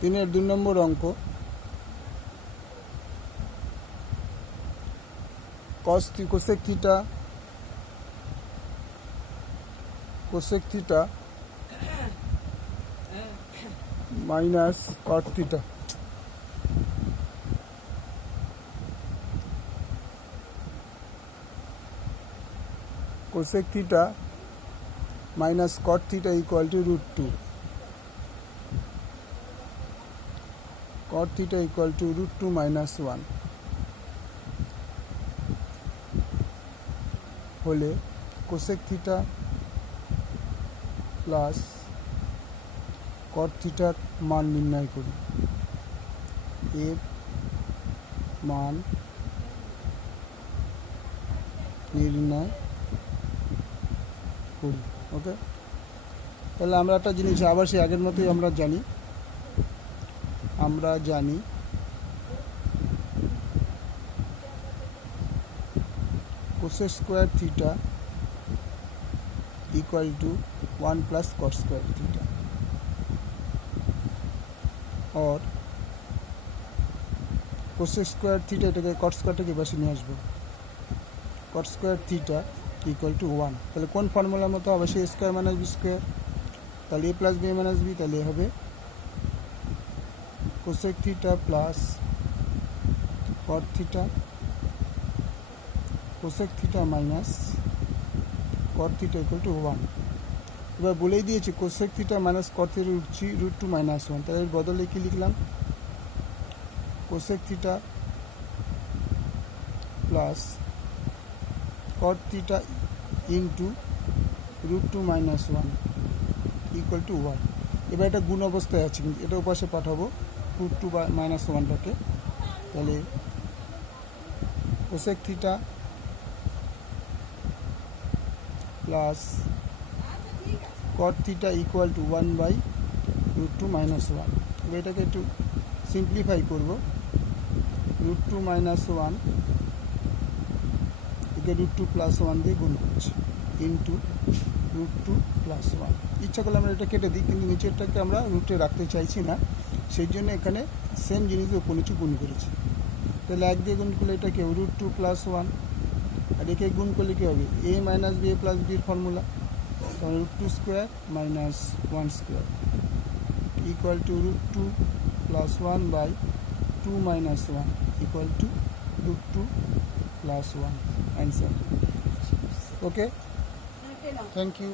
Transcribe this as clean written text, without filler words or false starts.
3 2 নম্বর অঙ্ক cosec theta minus caught theta cosec theta minus caught theta equal to √2 cot theta equal to √2 minus 1 হলে cosec theta plus cot theta মান নির্ণয় করি। এর মান নির্ণয় করি। ওকে, তাহলে আমরা একটা জিনিস আবার সেই আগের মতোই আমরা জানি cosec square theta equal to 1 plus cot square theta और cosec square theta এটাকে cot squareটাকে পাশে নিয়ে আসবো। cot square theta equal to 1, তাহলে কোন ফর্মুলার মতো হবে? সেই স্কোয়ার মাইনাস বি স্কোয়ার, তাহলে a plus b minus b, তাহলে হবে cosec theta plus cot theta cosec theta minus cot theta equal to 1। এবার বলেই দিয়েছি cosec theta minus cot theta √2 minus 1, তাহলে এর বদলে কি লিখলাম? cosec theta plus cot theta into √2 minus 1 equal to 1। এবার এটা গুণ অবস্থায় আছে, কিন্তু এটা উপাশে পাঠাবো √2 minus 1টাকে, তাহলে cosec theta plus cot theta equal to 1 by √2 minus 1। এবার এটাকে একটু সিম্পলিফাই করব। √2 minus 1 একে √2 plus 1 দিয়ে গুণ করছি ইন্টু √2 plus 1। ইচ্ছা করলে আমরা এটা কেটে দিই, কিন্তু নিচেরটাকে আমরা রুটে রাখতে চাইছি না, সেই জন্য এখানে সেম জিনিস উপর নিচে গুণ করেছি। তাহলে 1 দিয়ে গুণ করলে এটা কি হবে? √2 plus 1, আর একে গুণ করলে কী হবে? a মাইনাস বি প্লাস বির ফর্মুলা, তাহলে √2 square minus 1 square equal to √2 plus 1 by 2 minus 1 equal to √2 plus 1 answer। Okay, thank you.